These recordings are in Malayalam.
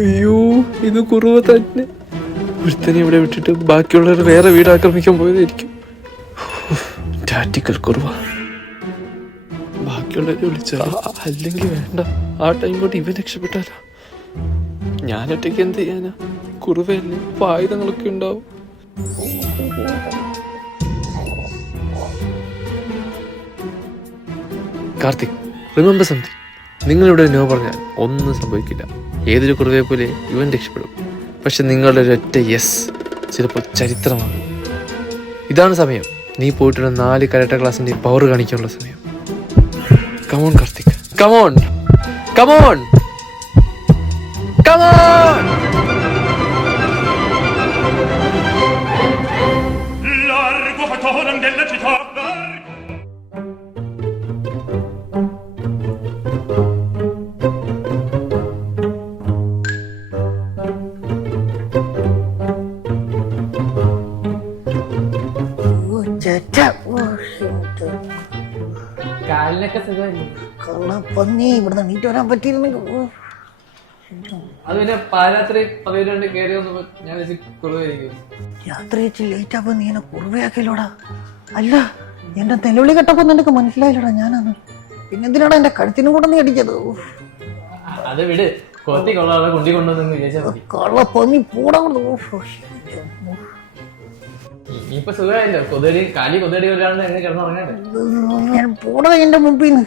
അയ്യോ, ഇത് കുറുവ തന്നെ. ഒരുത്തനെ ഇവിടെ വിട്ടിട്ട് ബാക്കിയുള്ളവർ വേറെ വീട് ആക്രമിക്കാൻ പോയതായിരിക്കും. ടാറ്റിക്കൽ കുറുവ. ബാക്കിയുള്ളവരെ വിളിച്ച അല്ലെങ്കിൽ വേണ്ട. ആ ടൈം കൊണ്ട് ഇവൻ രക്ഷപ്പെട്ടാലോ? ഞാനൊറ്റയ്ക്ക് എന്ത് ചെയ്യാനാ? കുറുവയല്ലേ, അപ്പൊ ആയുധങ്ങളൊക്കെ ഉണ്ടാവും. Karthik, remember something. നിങ്ങളിവിടെ നോ പറഞ്ഞാൽ ഒന്നും സംഭവിക്കില്ല. ഏതൊരു കുറുവയെ പോലെ ഇവൻ രക്ഷപ്പെടും. പക്ഷെ നിങ്ങളുടെ ഒരൊറ്റ യെസ് ചിലപ്പോൾ ചരിത്രമാണ്. ഇതാണ് സമയം. നീ പോയിട്ടുള്ള 4 കരാട്ട ക്ലാസിന്റെ പവർ കാണിക്കാനുള്ള സമയം. Come on Karthik, come on come on come on. കാലിനൊക്കെ സുഖമല്ലേ? കള്ളപ്പന്നി, ഇവിടുന്ന് നീറ്റ് വരാൻ പറ്റിയിരുന്നെങ്കിൽ. അത് പിന്നെ പാരാത്രി 12 കയറി വന്നപ്പോ ഞാൻ കുറവായിരിക്കും. യാത്ര ലേറ്റ് ആപ്പോ നീ എന്നെ കുറുവയാക്കില്ലോടാ. അല്ല, എന്റെ നിലവിളി കേട്ടപ്പോ നിനക്ക് മനസ്സിലായില്ലടാ ഞാനാണ്. പിന്നെന്തിനാടാ എന്റെ കഴുത്തിനും കൂടെ നീ അടിച്ചത്? അത് വിട്, കൊത്തി കൊള്ളാതെ കൊണ്ടി കൊണ്ടുവന്നു വിചാരിച്ചാൽ മതി. കള്ളപ്പന്നി പൂടാ. ഇനിയിപ്പൊ സുഖമായില്ലോ. കൊതടി കാലി കൊതടി ഒരാളുടെ എങ്ങനെ കിടന്നു തുടങ്ങണ്ടേ? ഞാൻ പൂടാ എന്റെ മുമ്പിന്ന്.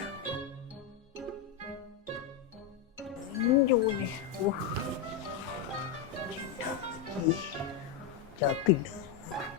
ചത്തില്ല.